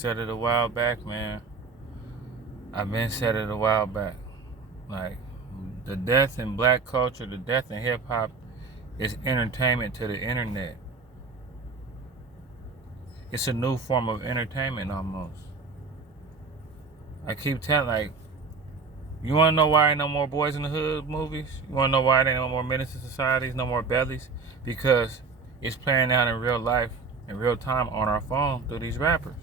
Said it a while back, man. I've been said it a while back. Like, the death in black culture, the death in hip hop is entertainment to the internet. It's a new form of entertainment almost. I keep telling, like, you want to know why ain't no more Boys in the Hood movies? You want to know why there ain't no more Menace to Societies, no more Bellies? Because it's playing out in real life, in real time on our phone through these rappers.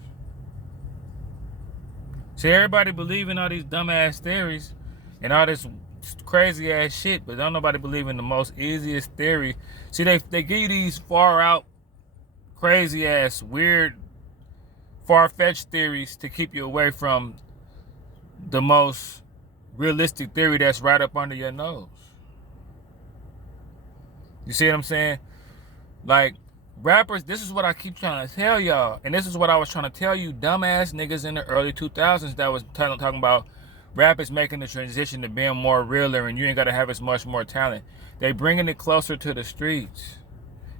See, everybody believe in all these dumbass theories and all this crazy ass shit, but don't nobody believe in the most easiest theory. See, they give you these far out, crazy ass, weird, far-fetched theories to keep you away from the most realistic theory that's right up under your nose. You see what I'm saying? Like, rappers, this is what I keep trying to tell y'all, and this is what I was trying to tell you dumbass niggas in the early 2000s that was talking about rap is making the transition to being more realer and you ain't got to have as much more talent. They bringing it closer to the streets.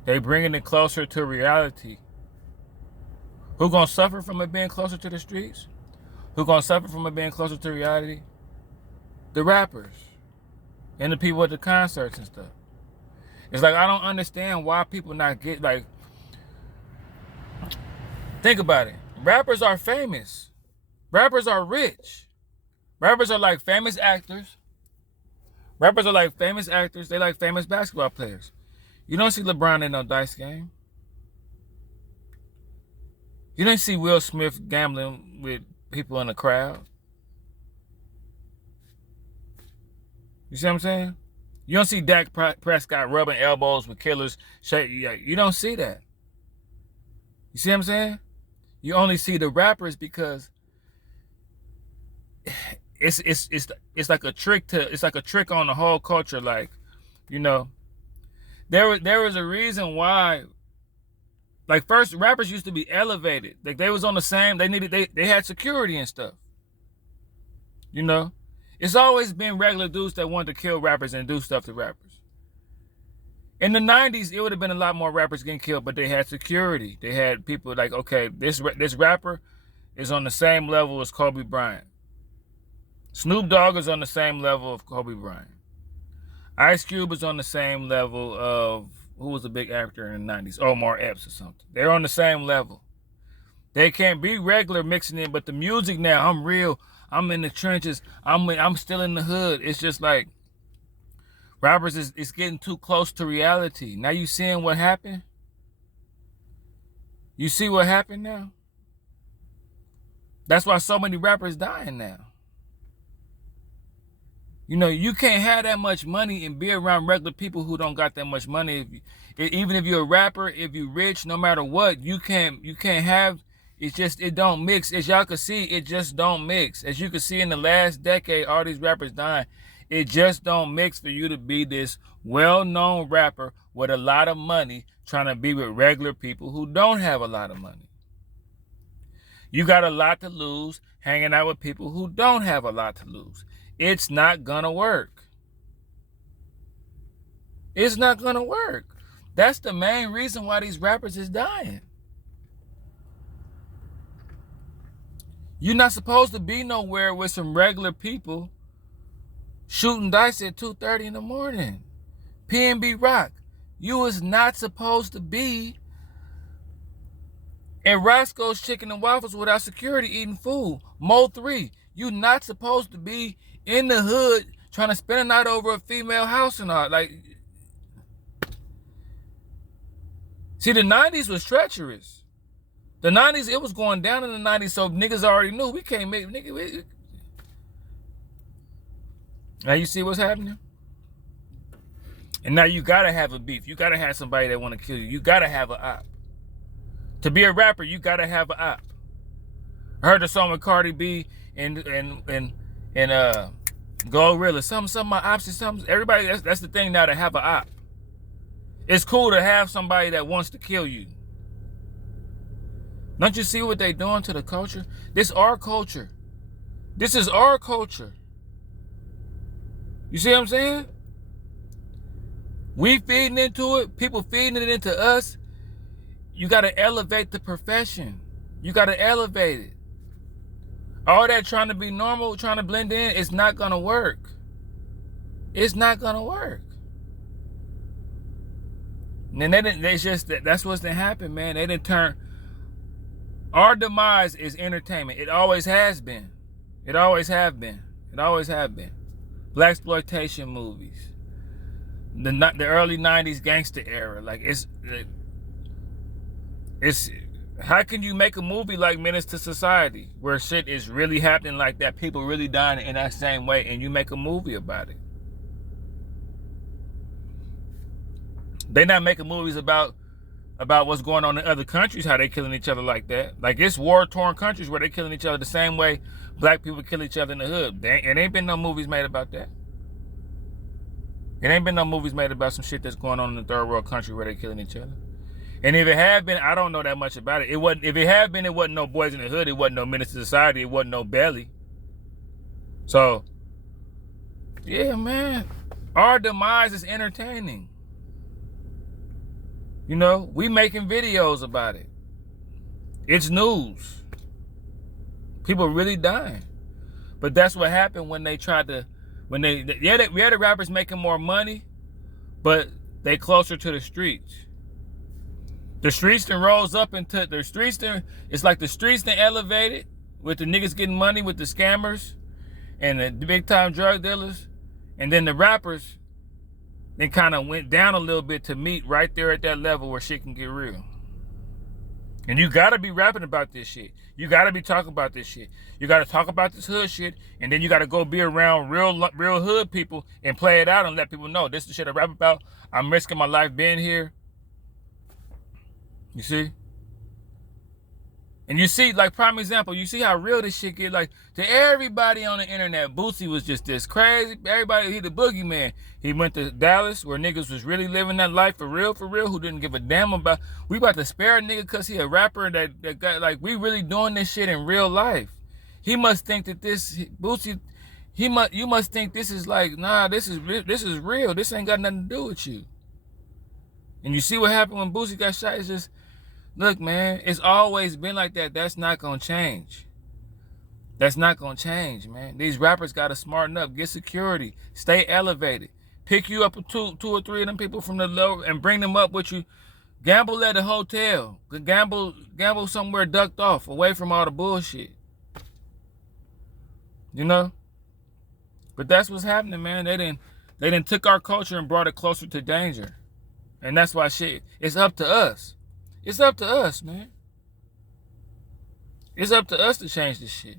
They bringing it closer to reality. Who gonna suffer from it being closer to the streets? Who gonna suffer from it being closer to reality? The rappers and the people at the concerts and stuff. It's like, I don't understand why people not get, like, think about it. Rappers are famous. Rappers are rich. Rappers are like famous actors. Rappers are like famous actors. They like famous basketball players. You don't see LeBron in no dice game. You don't see Will Smith gambling with people in the crowd. You see what I'm saying? You don't see Dak Prescott rubbing elbows with killers. You don't see that. You see what I'm saying? You only see the rappers because it's like a trick on the whole culture. Like, you know, there was a reason why. Like, first, rappers used to be elevated. Like, they was on the same. They had security and stuff. You know. It's always been regular dudes that wanted to kill rappers and do stuff to rappers. In the 90s, it would have been a lot more rappers getting killed, but they had security. They had people like, okay, this rapper is on the same level as Kobe Bryant. Snoop Dogg is on the same level of Kobe Bryant. Ice Cube is on the same level of, who was a big actor in the 90s? Omar Epps or something. They're on the same level. They can't be regular mixing in, but the music now, I'm real. I'm in the trenches. I'm still in the hood. It's just like rappers is getting too close to reality. Now you seeing what happened? You see what happened now? That's why so many rappers dying now. You know, you can't have that much money and be around regular people who don't got that much money. Even if you're a rapper, if you're rich, no matter what, you can't have. It's just, it don't mix. As y'all can see, it just don't mix. As you can see in the last decade, all these rappers dying. It just don't mix for you to be this well-known rapper with a lot of money trying to be with regular people who don't have a lot of money. You got a lot to lose hanging out with people who don't have a lot to lose. It's not gonna work. It's not gonna work. That's the main reason why these rappers is dying. You're not supposed to be nowhere with some regular people shooting dice at 2:30 in the morning. PNB Rock, you is not supposed to be in Roscoe's Chicken and Waffles without security eating food. Mo 3, you not supposed to be in the hood trying to spend a night over a female house and all. Like, see, the 90s was treacherous. The 90s, it was going down in the 90s, so niggas already knew we can't make nigga. Now you see what's happening? And now you gotta have a beef. You gotta have somebody that want to kill you. You gotta have an op. To be a rapper, you gotta have an op. I heard the song with Cardi B and Glorilla. Some of my ops is something. Everybody, that's the thing now, to have an op. It's cool to have somebody that wants to kill you. Don't you see what they doing to the culture? This our culture. This is our culture. You see what I'm saying? We feeding into it. People feeding it into us. You got to elevate the profession. You gotta elevate it. All that trying to be normal, trying to blend in, it's not gonna work. It's not gonna work. And that's what's gonna happen, man. They didn't turn. Our demise is entertainment. It always has been. It always have been. It always have been. Blaxploitation movies. The early 90s gangster era. Like it's how can you make a movie like Menace to Society where shit is really happening like that, people really dying in that same way, and you make a movie about it? They not making movies about what's going on in other countries, how they killing each other like that. Like it's war-torn countries where they killing each other the same way black people kill each other in the hood. It ain't been no movies made about that. It ain't been no movies made about some shit that's going on in the third world country where they killing each other. And if it had been, I don't know that much about it. It wasn't. If it had been, it wasn't no Boys in the Hood. It wasn't no Menace to Society. It wasn't no Belly. So, yeah, man, our demise is entertaining. You know, we making videos about it. It's news. People really dying. But that's what happened when they tried to, we had the rappers making more money, but they closer to the streets. The streets then rose up into the streets then. It's like the streets then elevated with the niggas getting money with the scammers and the big time drug dealers, and then the rappers then kind of went down a little bit to meet right there at that level where shit can get real. And you gotta be rapping about this shit. You gotta be talking about this shit. You gotta talk about this hood shit, and then you gotta go be around real hood people and play it out and let people know this is the shit I rap about. I'm risking my life being here. You see? And you see, like, prime example, you see how real this shit get. Like, to everybody on the internet, Boosie was just this crazy. Everybody, he the boogeyman. He went to Dallas where niggas was really living that life for real, who didn't give a damn about. We about to spare a nigga because he a rapper that got, like, we really doing this shit in real life. He must think that this, Boosie, you must think this is like, nah, this is real. This ain't got nothing to do with you. And you see what happened when Boosie got shot? It's just, look, man, it's always been like that. That's not going to change. That's not going to change, man. These rappers got to smarten up, get security, stay elevated. Pick you up two or three of them people from the low and bring them up with you. Gamble at a hotel. Gamble somewhere ducked off, away from all the bullshit. You know? But that's what's happening, man. They didn't took our culture and brought it closer to danger. And that's why shit, it's up to us. It's up to us, man. It's up to us to change this shit.